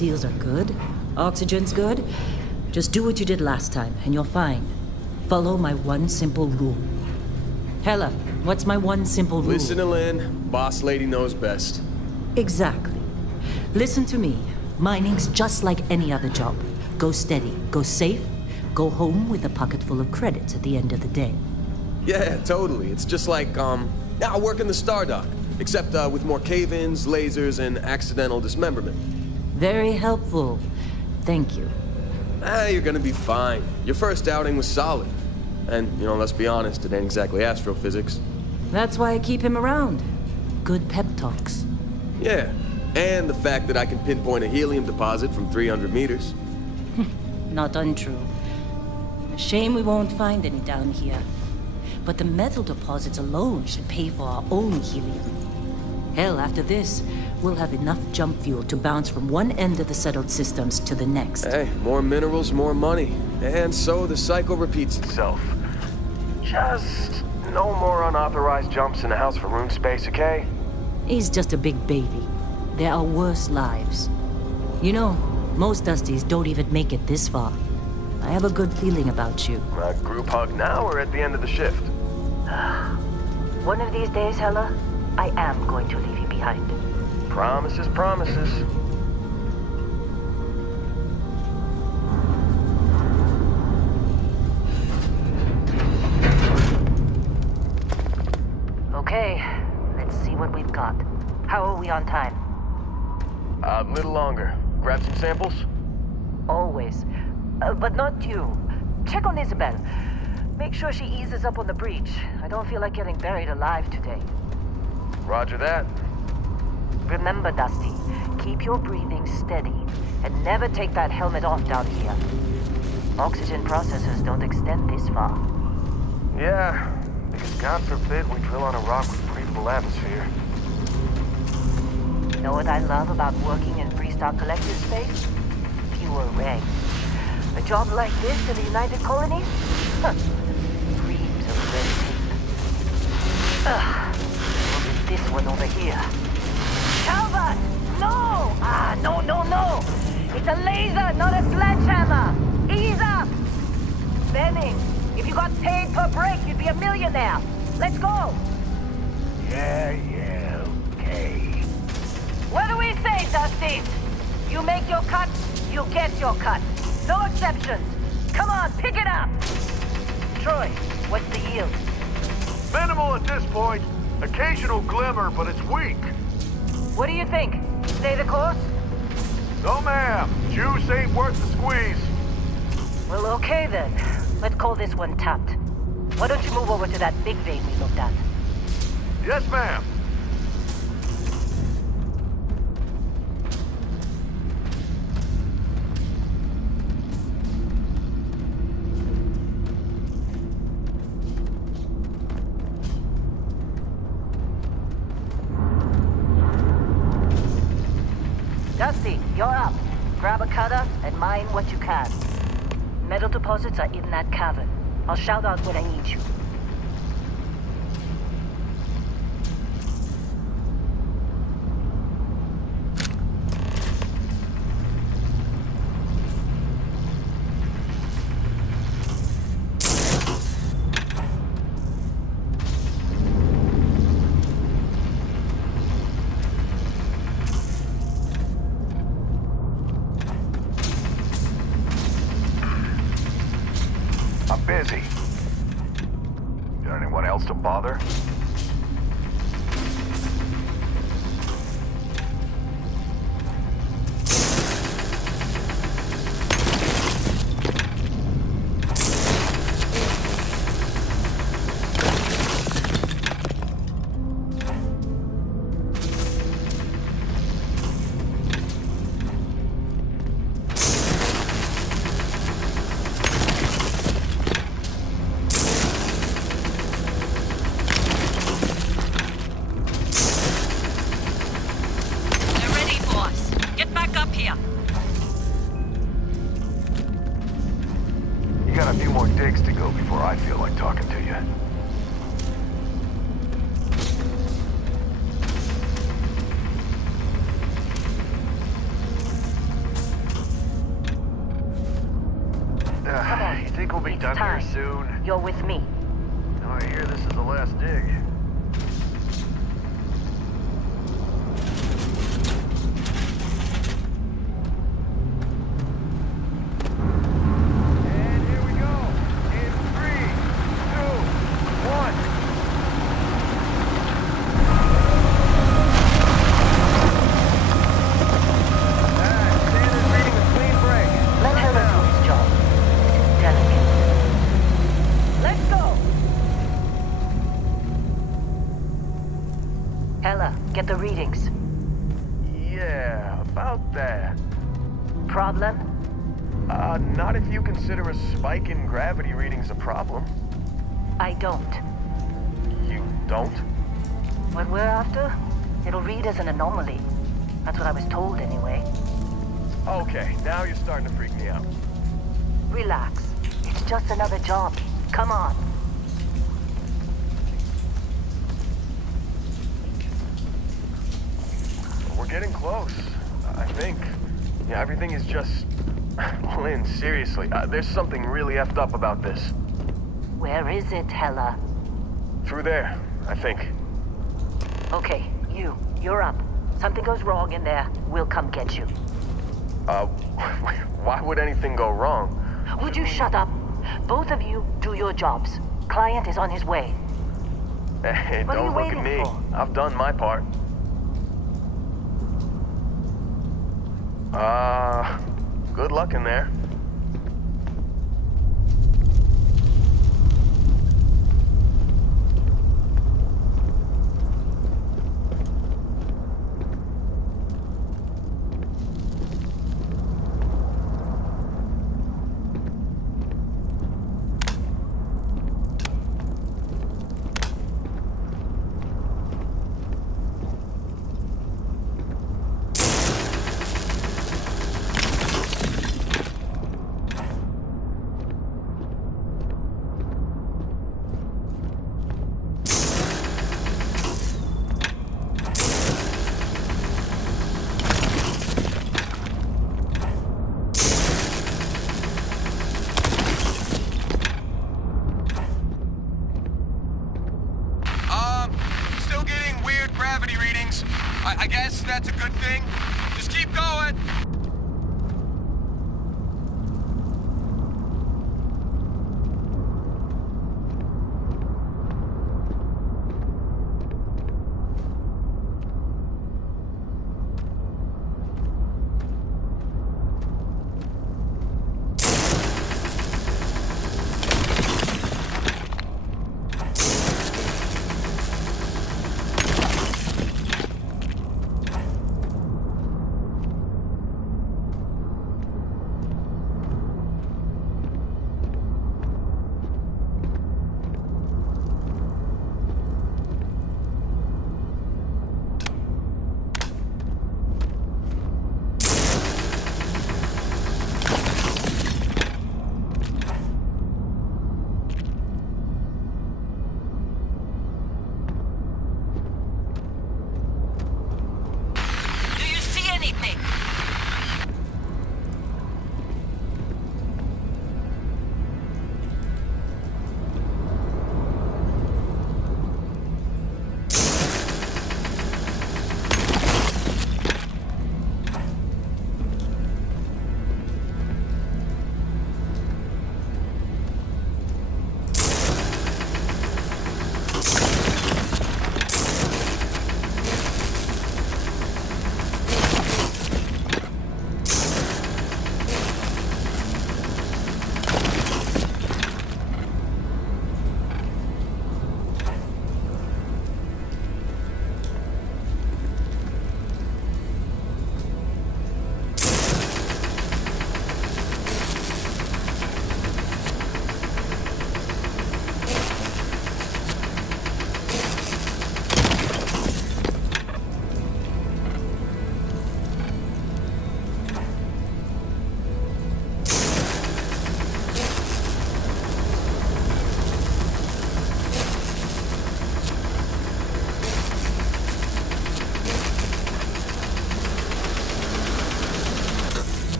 seals are good. Oxygen's good. Just do what you did last time, and you're fine. Follow my one simple rule. Hella, what's my one simple rule? Listen to Lynn. Boss lady knows best. Exactly. Listen to me. Mining's just like any other job. Go steady, go safe, go home with a pocket full of credits at the end of the day. Yeah, totally. It's just like, I work in the Star Dock. Except, with more cave-ins, lasers, and accidental dismemberment. Very helpful. Thank you. You're gonna be fine. Your first outing was solid. And, let's be honest, it ain't exactly astrophysics. That's why I keep him around. Good pep talks. Yeah, and the fact that I can pinpoint a helium deposit from 300 meters. Not untrue. Shame we won't find any down here. But the metal deposits alone should pay for our own helium. Hell, after this, we'll have enough jump fuel to bounce from one end of the settled systems to the next. Hey, more minerals, more money. And so the cycle repeats itself. Just no more unauthorized jumps in the house for room space, okay? He's just a big baby. There are worse lives. You know, most Dusties don't even make it this far. I have a good feeling about you. A group hug now or at the end of the shift? One of these days, Hella, I am going to leave you behind. Promises, promises. Okay, let's see what we've got. How are we on time? A little longer. Grab some samples? Always. But not you. Check on Isabel. Make sure she eases up on the breach. I don't feel like getting buried alive today. Roger that. Remember, Dusty, keep your breathing steady and never take that helmet off down here. Oxygen processors don't extend this far. Yeah, because God forbid we drill on a rock with breathable atmosphere. Know what I love about working in Freestar Collective space? Fewer regs. A job like this in the United Colonies? Huh. Reams of red tape. Look at this one over here. Calvert! No! No! It's a laser, not a sledgehammer! Ease up! Benning, if you got paid per break, you'd be a millionaire. Let's go! Yeah, okay. What do we say, Dusty? You make your cut, you get your cut. No exceptions. Come on, pick it up! Troy, what's the yield? Minimal at this point. Occasional glimmer, but it's weak. What do you think? Stay the course? No, ma'am. Juice ain't worth the squeeze. Well, okay then. Let's call this one tapped. Why don't you move over to that big vein we looked at? Yes, ma'am. Dusty, you're up. Grab a cutter and mine what you can. Metal deposits are in that cavern. I'll shout out when I need you. I'm busy. Got anyone else to bother? You got a few more digs to go before I feel like talking to you. Think we'll be It's done time. here soon? You're with me. Oh, I hear this is the last dig. And here we go. In 3, 2, 1. Standard reading a clean break. Let Right Hella now. do his job. This is delicate. Let's go! Hella, get the readings. Yeah, about that. Problem? Not if you consider a spike in gravity readings a problem. I don't. You don't? What we're after, it'll read as an anomaly. That's what I was told anyway. Okay, now you're starting to freak me out. Relax. It's just another job. Come on. We're getting close, I think. Yeah, everything is just... Lynn, seriously, there's something really effed up about this. Where is it, Hella? Through there, I think. Okay, you're up. Something goes wrong in there, we'll come get you. Why would anything go wrong? Would you shut up? Both of you do your jobs. Client is on his way. Hey, What are you don't look at waiting me. for? I've done my part. Good luck in there.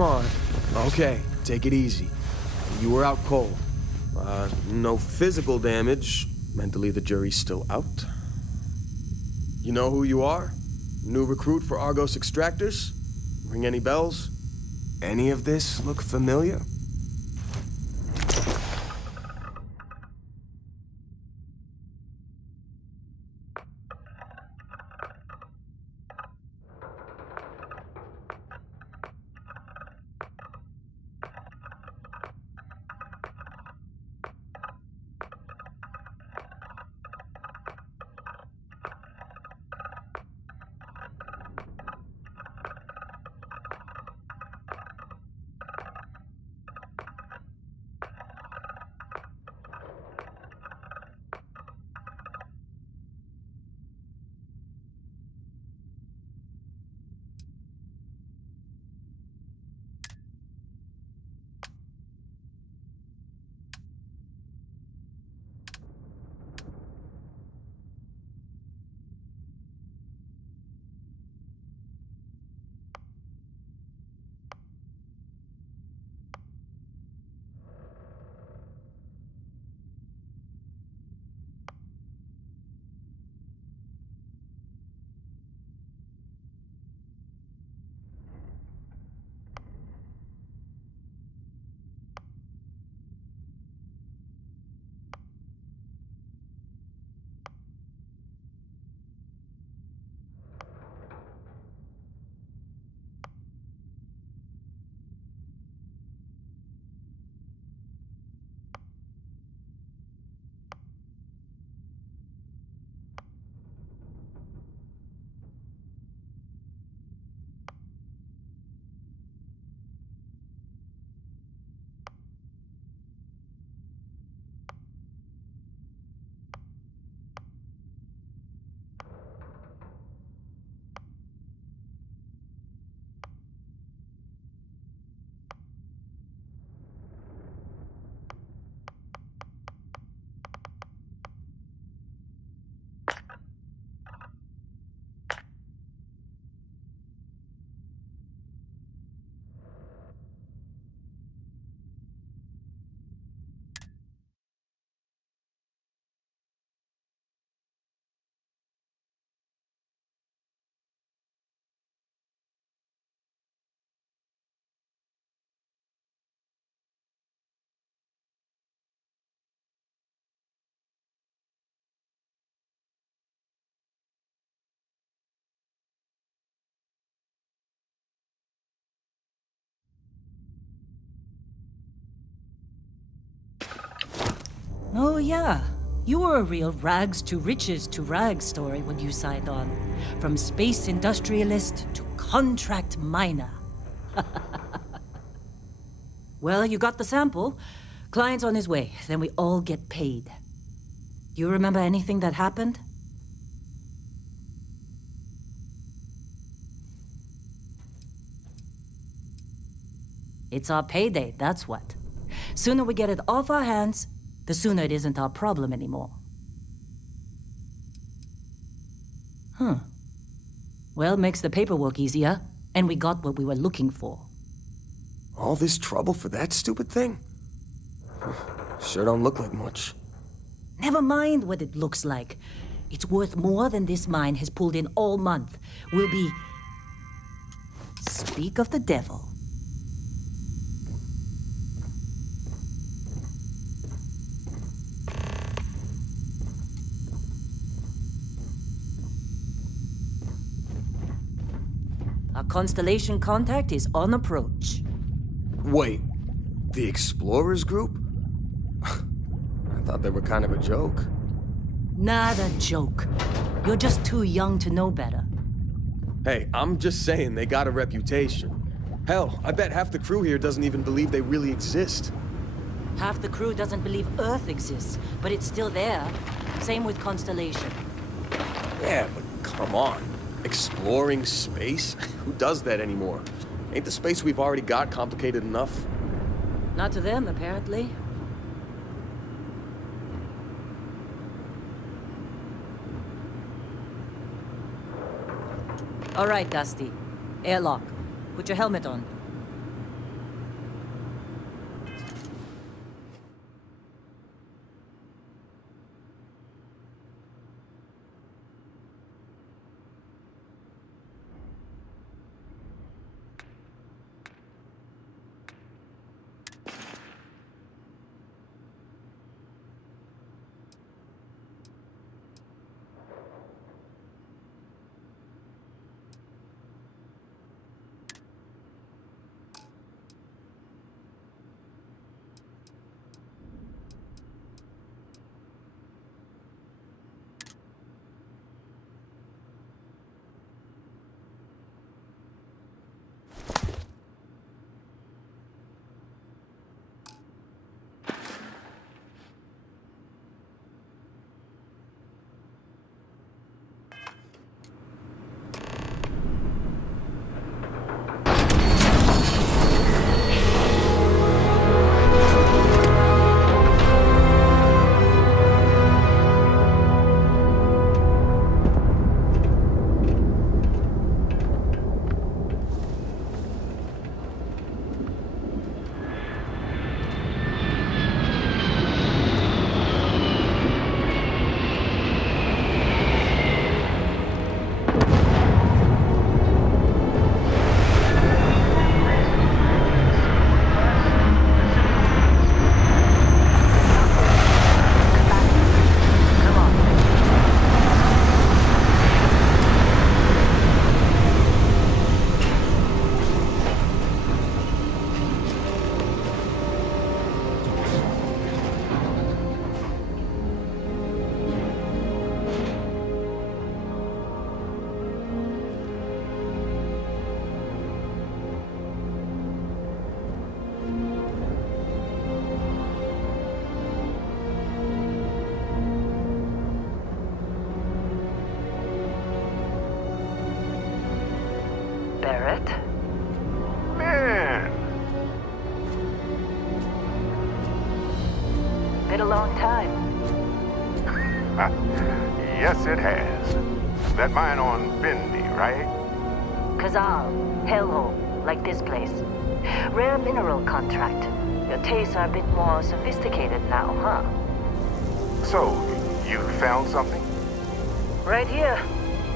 come on. Okay, take it easy. You were out cold. No physical damage. Mentally, the jury's still out. You know who you are? New recruit for Argos Extractors? Ring any bells? Any of this look familiar? Oh yeah, you were a real rags to riches to rags story when you signed on. From space industrialist to contract miner. Well, you got the sample. Client's on his way, then we all get paid. Do you remember anything that happened? It's our payday, that's what. Sooner we get it off our hands, the sooner it isn't our problem anymore. Well, makes the paperwork easier, and we got what we were looking for. All this trouble for that stupid thing? Sure don't look like much. Never mind what it looks like. It's worth more than this mine has pulled in all month. We'll be... Speak of the devil. Our Constellation contact is on approach. Wait, the Explorers group? I thought they were kind of a joke. Not a joke. You're just too young to know better. Hey, I'm just saying they got a reputation. Hell, I bet half the crew here doesn't even believe they really exist. Half the crew doesn't believe Earth exists, but it's still there. Same with Constellation. Yeah, but come on. Exploring space? Who does that anymore? Ain't the space we've already got complicated enough? Not to them, apparently. All right, Dusty. Airlock. Put your helmet on. quite a long time. Yes, it has. That mine on Bendy, right? Kazal, hellhole, like this place. Rare mineral contract. Your tastes are a bit more sophisticated now, huh? So, you found something? Right here.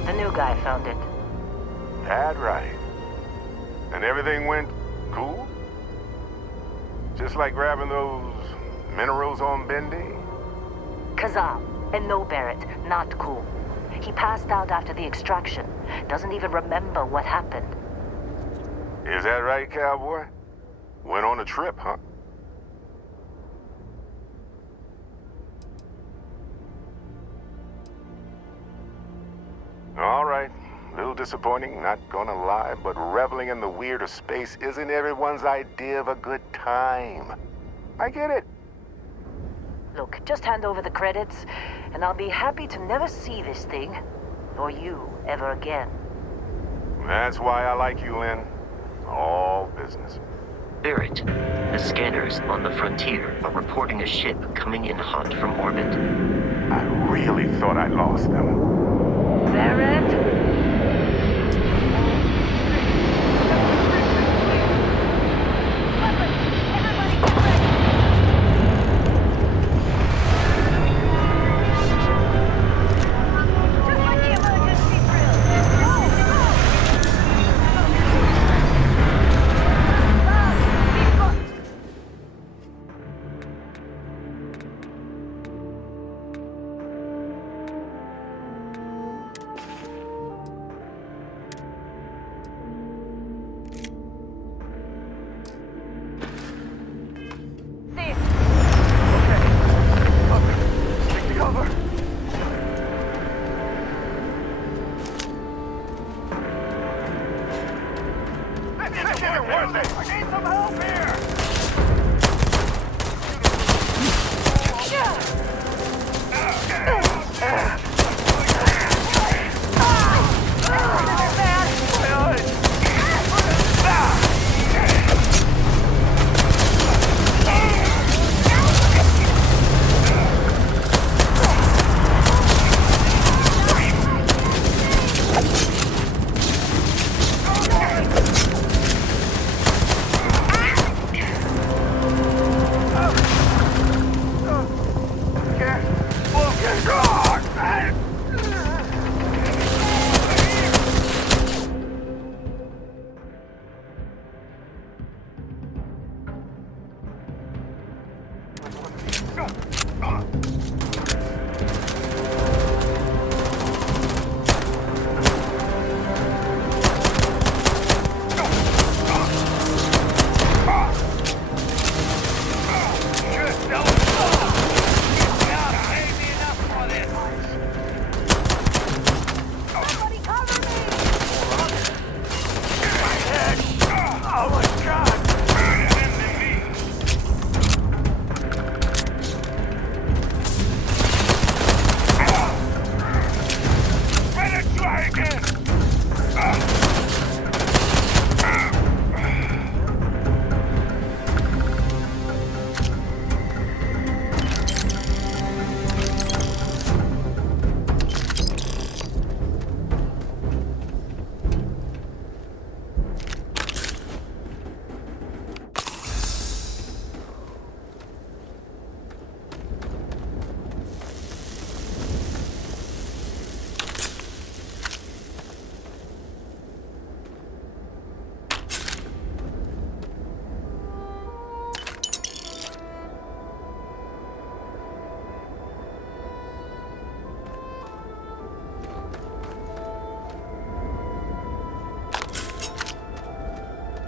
The new guy found it. That right. And everything went cool? Just like grabbing those minerals on Bendy? Kazal, and no Barrett, not cool. He passed out after the extraction. Doesn't even remember what happened. Is that right, cowboy? Went on a trip, huh? All right. A little disappointing, not gonna lie, but reveling in the weird of space isn't everyone's idea of a good time. I get it. Look, just hand over the credits, and I'll be happy to never see this thing, or you, ever again. That's why I like you, Lynn. All business. Barrett, the scanners on the frontier are reporting a ship coming in hot from orbit. I really thought I lost them. Barrett?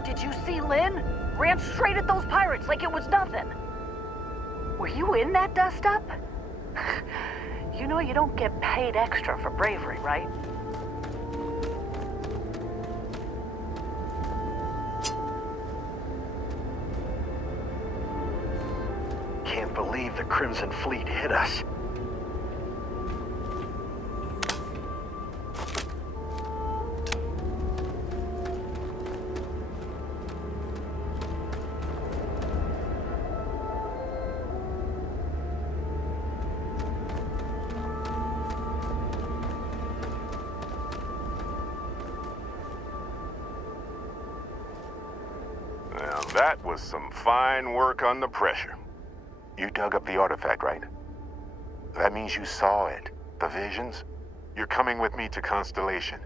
Did you see Lynn? Ran straight at those pirates like it was nothing. Were you in that dust-up? You know you don't get paid extra for bravery, right? Can't believe the Crimson Fleet hit us. That was some fine work under pressure. You dug up the artifact, right? That means you saw it. The visions? You're coming with me to Constellation.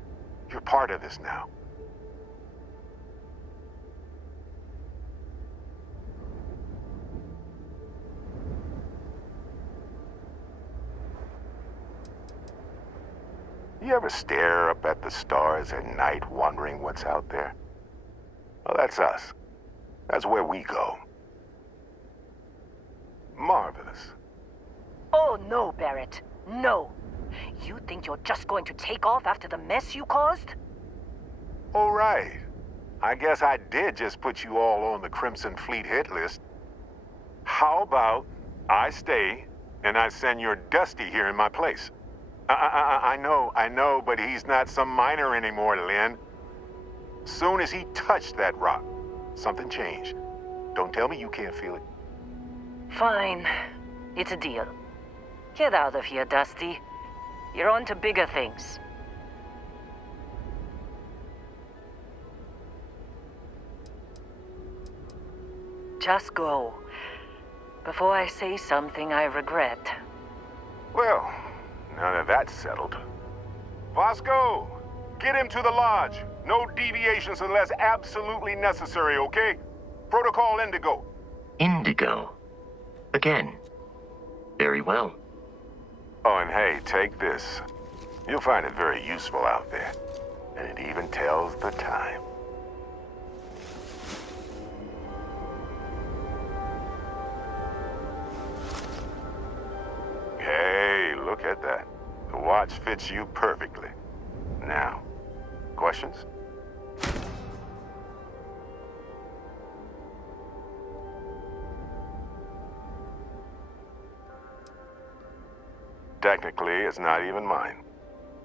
You're part of this now. You ever stare up at the stars at night wondering what's out there? Well, that's us. That's where we go. Marvelous. Oh, no, Barrett. No. You think you're just going to take off after the mess you caused? All right. I guess I did just put you all on the Crimson Fleet hit list. How about I stay and I send your Dusty here in my place? I know, but he's not some miner anymore, Lynn. Soon as he touched that rock, something changed. Don't tell me you can't feel it. Fine. It's a deal. Get out of here, Dusty. You're on to bigger things. Just go. Before I say something I regret. Well, now that that's settled. Vasco, get him to the lodge. No deviations unless absolutely necessary, okay? Protocol Indigo. Indigo. Again. Very well. Oh, and hey, take this. You'll find it very useful out there. And it even tells the time. Hey, look at that. The watch fits you perfectly. Now, questions? Technically, it's not even mine.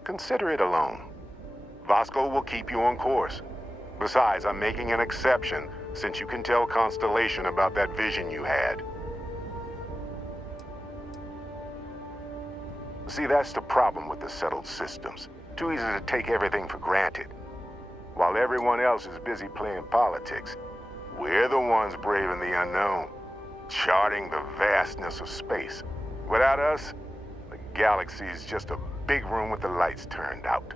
Consider it a loan. Vasco will keep you on course. Besides, I'm making an exception since you can tell Constellation about that vision you had. See, that's the problem with the settled systems. Too easy to take everything for granted. While everyone else is busy playing politics, we're the ones braving the unknown, charting the vastness of space. Without us, the galaxy is just a big room with the lights turned out.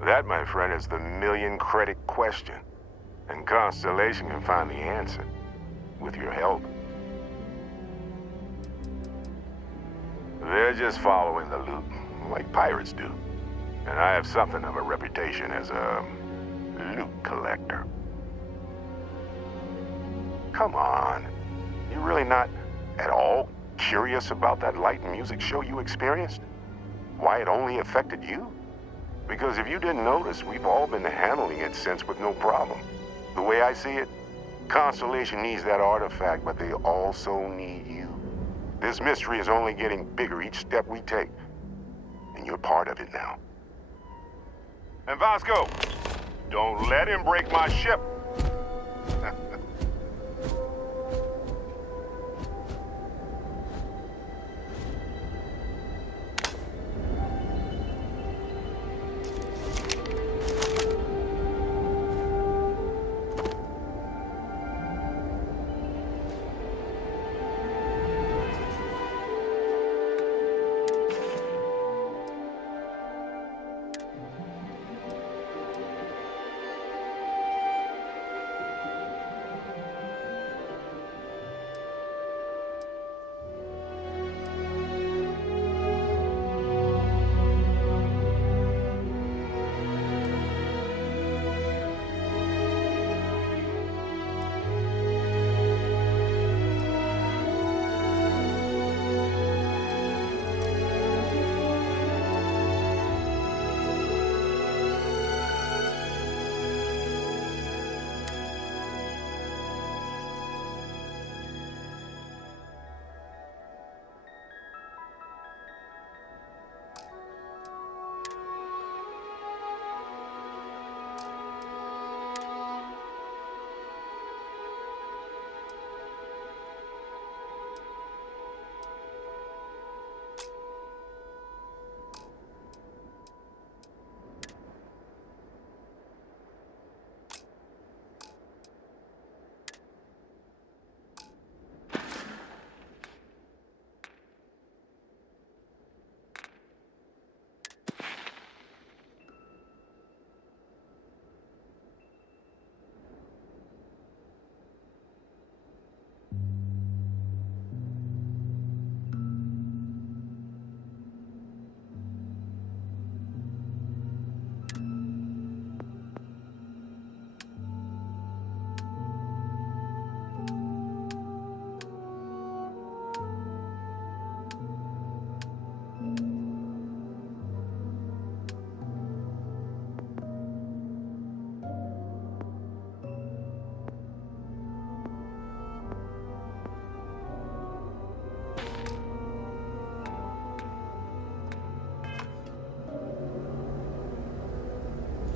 That, my friend, is the million-credit question. And Constellation can find the answer, with your help. They're just following the loot, like pirates do. And I have something of a reputation as a loot collector. Come on, you really not at all curious about that light and music show you experienced? Why it only affected you? Because if you didn't notice, we've all been handling it since with no problem. The way I see it, Constellation needs that artifact, but they also need you. This mystery is only getting bigger each step we take. And you're part of it now. And Vasco, don't let him break my ship.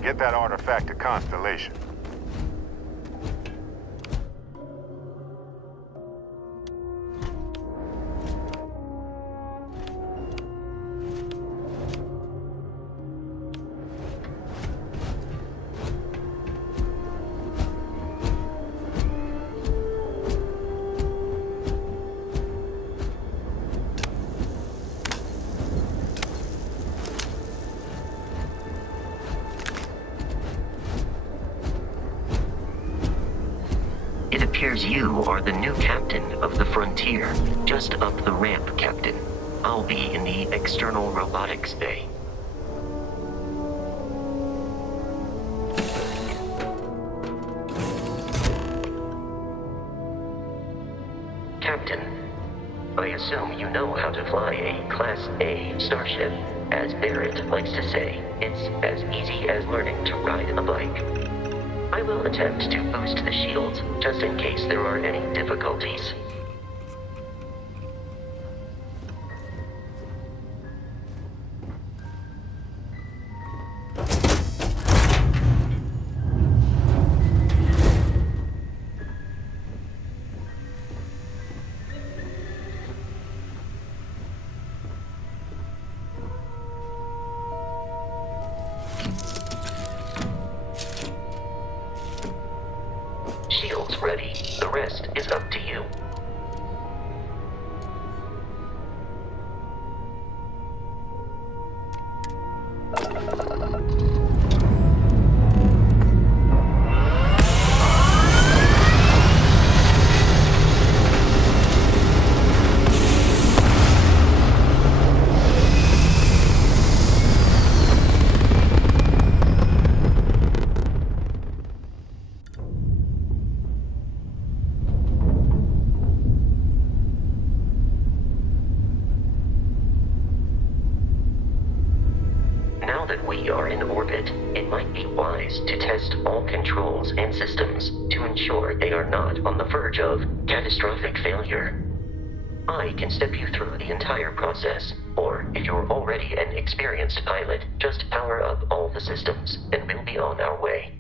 Get that artifact to Constellation. It appears you are the new captain of the Frontier. Just up the ramp, Captain. I'll be in the external robotics bay. Captain, I assume you know how to fly a Class A starship. As Barrett likes to say, it's as easy as learning to ride a bike. I will attempt to boost the shields, just in case there are any difficulties. Shields ready. The rest is up to you. Now that we are in orbit, it might be wise to test all controls and systems to ensure they are not on the verge of catastrophic failure. I can step you through the entire process, or if you're already an experienced pilot, just power up all the systems, and we'll be on our way.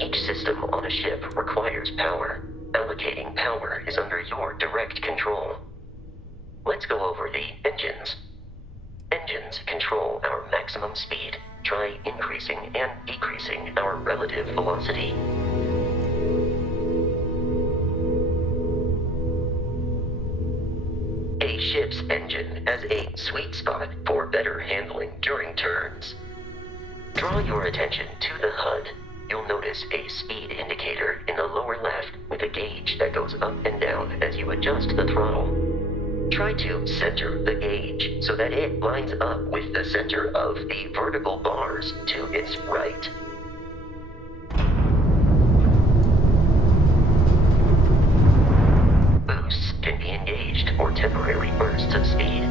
Each system on a ship requires power. Allocating power is under your direct control. Let's go over the engines. Engines control our maximum speed. Try increasing and decreasing our relative velocity. A ship's engine has a sweet spot for better handling during turns. Draw your attention to the HUD. You'll notice a speed indicator in the lower left with a gauge that goes up and down as you adjust the throttle. Try to center the gauge so that it lines up with the center of the vertical bars to its right. Boosts can be engaged for temporary bursts of speed.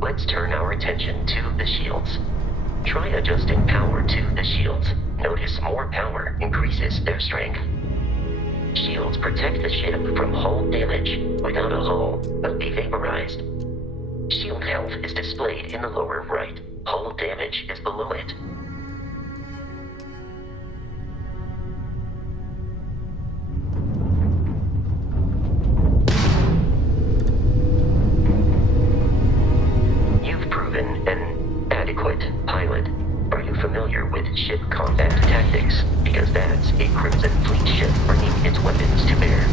Let's turn our attention to the shields. Try adjusting power to the shields. Notice more power increases their strength. Shields protect the ship from hull damage. Without a hull, they'll be vaporized. Shield health is displayed in the lower right. Hull damage is below it. An adequate pilot. Are you familiar with ship combat tactics? Because that's a Crimson Fleet ship bringing its weapons to bear.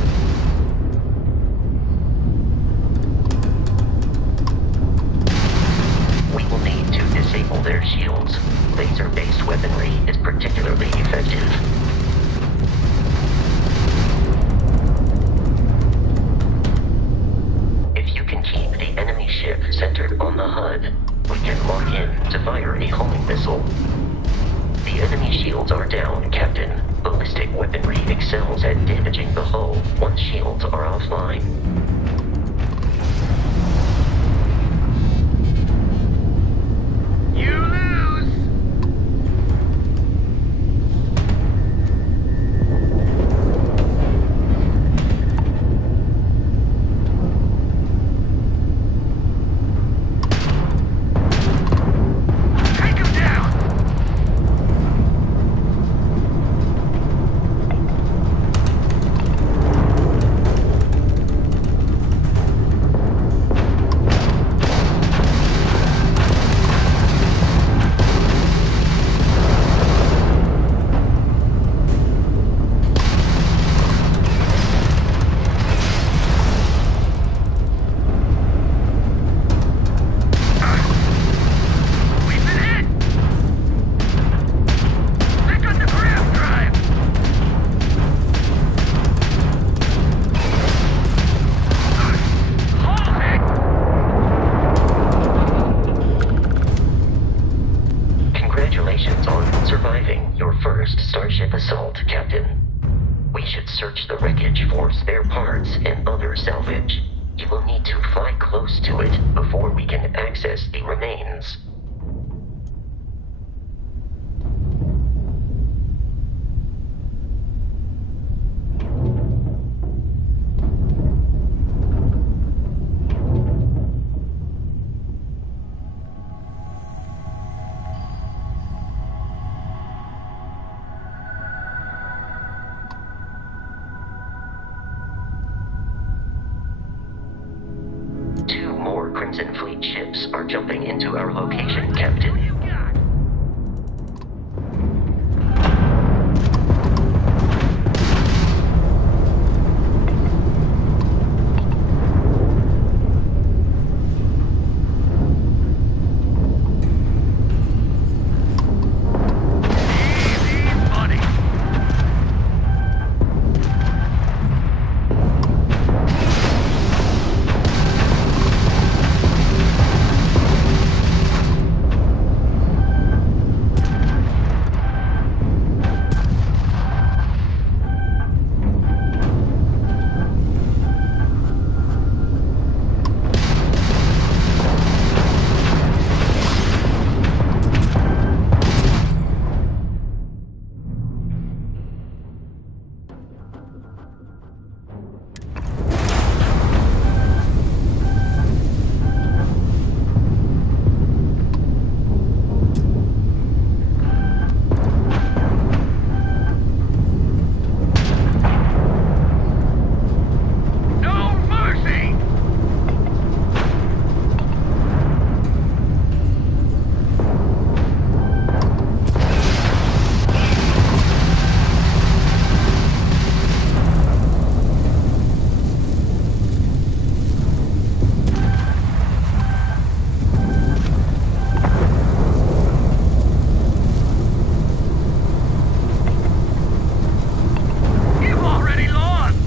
We will need to disable their shields. Laser-based weaponry is particularly effective. If you can keep the enemy ship centered on the HUD. We can lock in to fire a homing missile. The enemy shields are down, Captain. Ballistic weaponry excels at damaging the hull once shields are offline. You lose! Take him down! We've been hit! Back on the grab drive! Hold it! Congratulations on surviving your first Starship assault, Captain. We should search the wreckage for spare parts and other salvage. You will need to fly close to it before we can access the remains. Two more Crimson Fleet ships are jumping into our location, Captain. You got? Easy money. No mercy! You've already lost!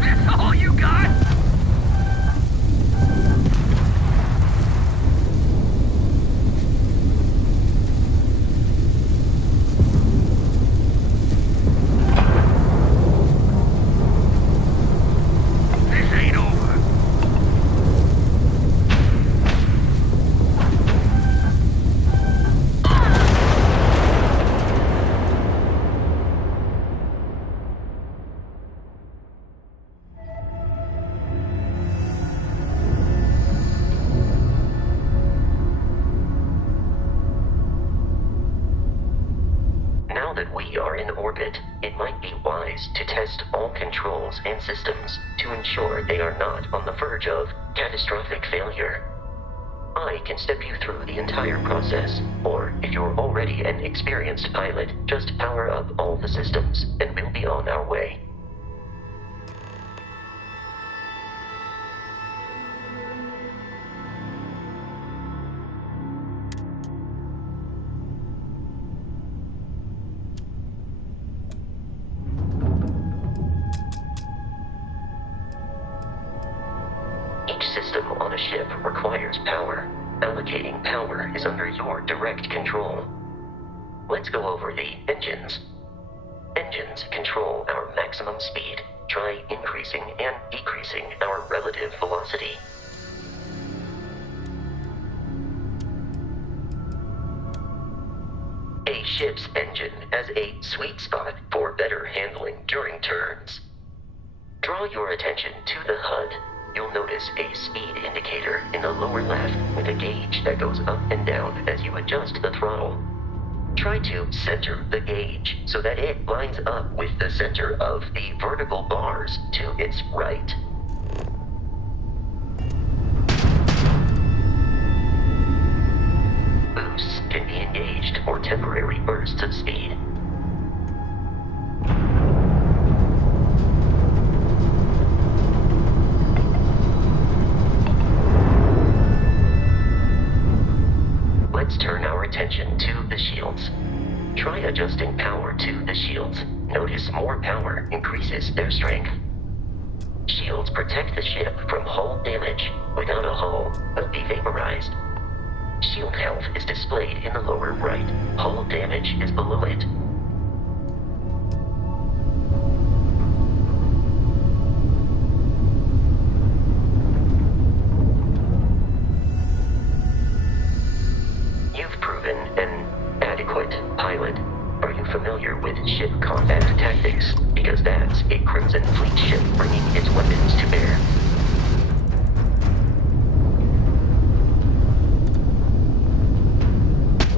That's all you got? This ain't over. Now that we are in orbit, it might be wise to test all controls and systems to ensure they are not on the verge of catastrophic failure. I can step you through the entire process. Or, if you're already an experienced pilot, just power up all the systems, and we'll be on our way. Each system on a ship requires power. Allocating power is under your direct control. Let's go over the engines. Engines control our maximum speed. Try increasing and decreasing our relative velocity. A ship's engine has a sweet spot for better handling during turns. Draw your attention to the HUD. You'll notice a speed indicator in the lower left with a gauge that goes up and down as you adjust the throttle. Try to center the gauge so that it lines up with the center of the vertical bars to its right. Boosts can be engaged for temporary bursts of speed. Let's turn our attention to the shields. Try adjusting power to the shields. Notice more power increases their strength. Shields protect the ship from hull damage. Without a hull, will be vaporized. Shield health is displayed in the lower right. Hull damage is below it. You've proven an adequate pilot. Are you familiar with ship combat tactics? Because that's a Crimson Fleet ship bringing its weapons to bear.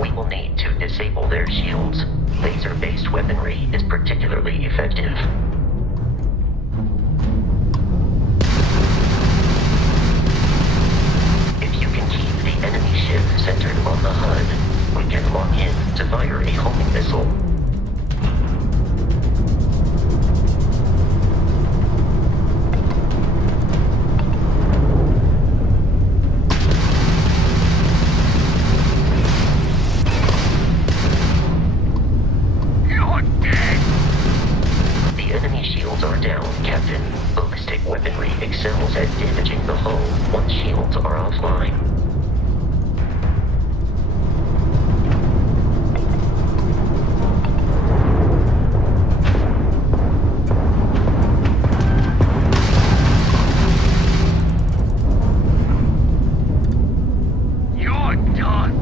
We will need to disable their shields. Laser-based weaponry is particularly effective. If you can keep the enemy ship centered on the HUD, we can lock in to fire a homing missile. The enemy shields are down, Captain. Ballistic weaponry excels at damaging the hull once shields are offline. You're done.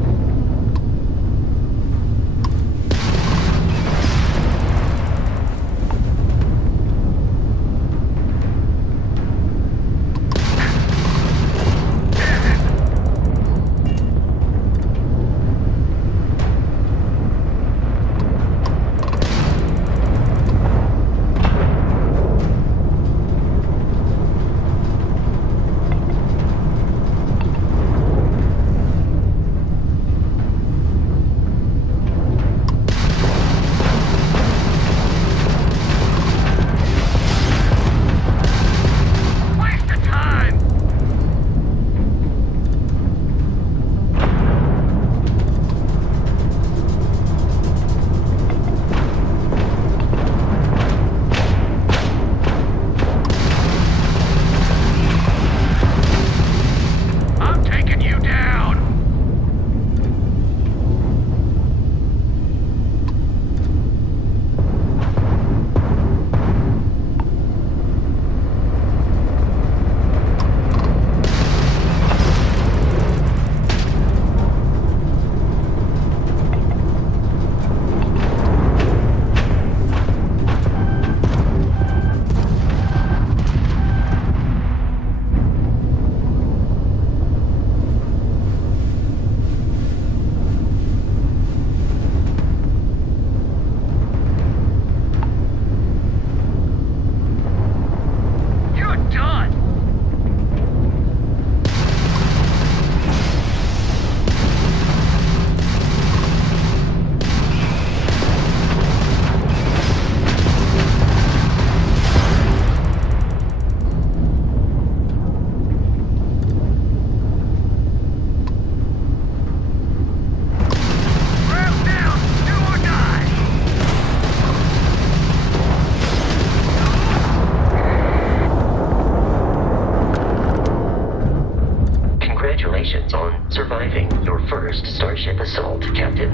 first starship assault, Captain.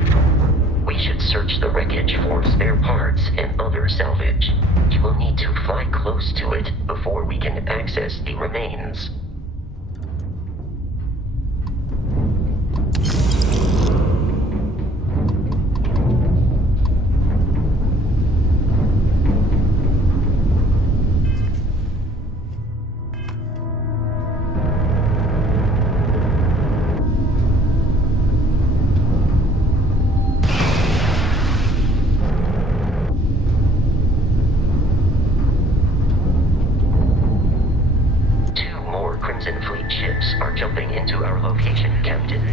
We should search the wreckage for spare parts and other salvage. You will need to fly close to it before we can access the remains. Crimson Fleet ships are jumping into our location, Captain.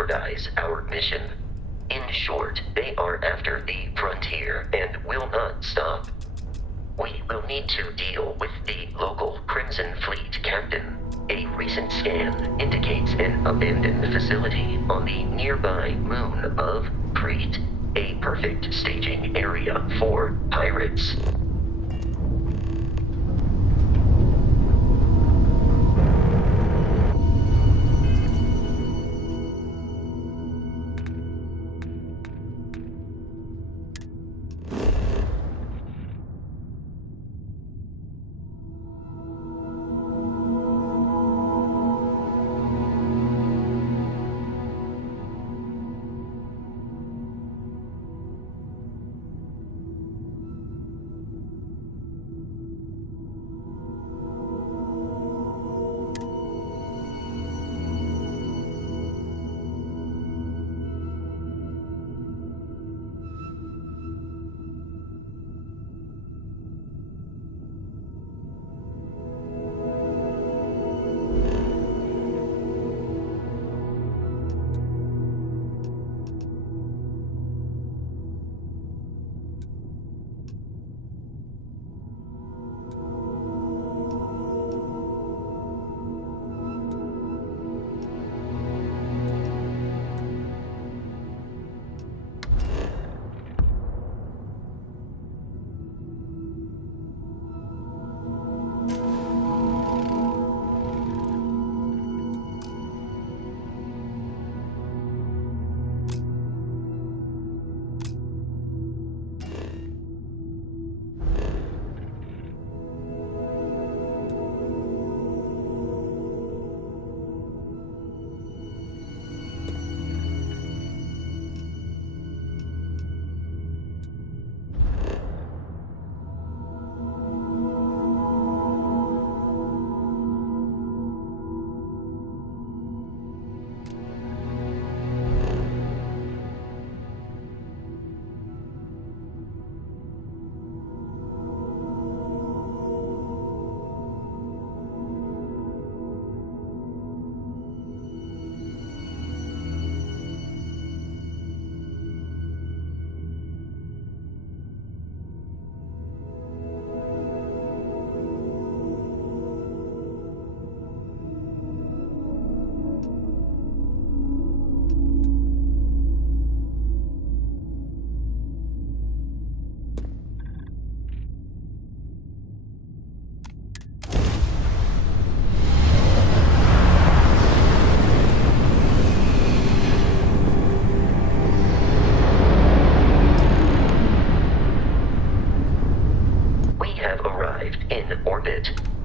jeopardize our mission. In short, they are after the frontier and will not stop. We will need to deal with the local Crimson Fleet captain. A recent scan indicates an abandoned facility on the nearby moon of Crete, a perfect staging area for pirates.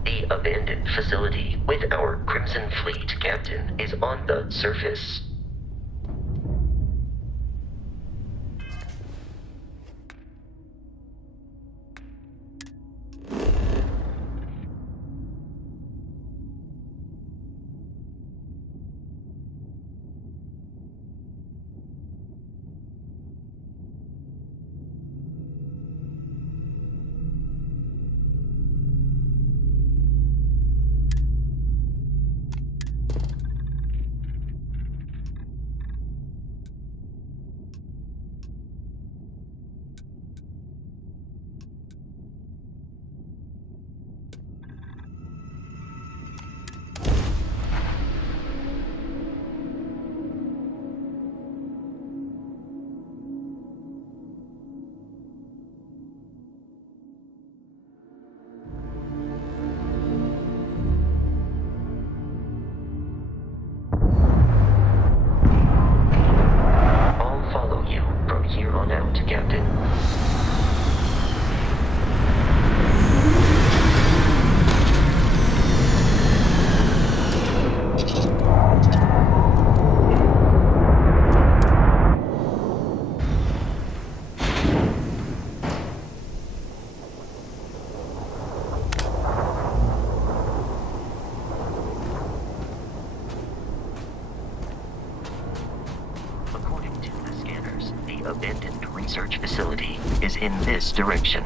The abandoned facility with our Crimson Fleet captain is on the surface. Abandoned research facility is in this direction.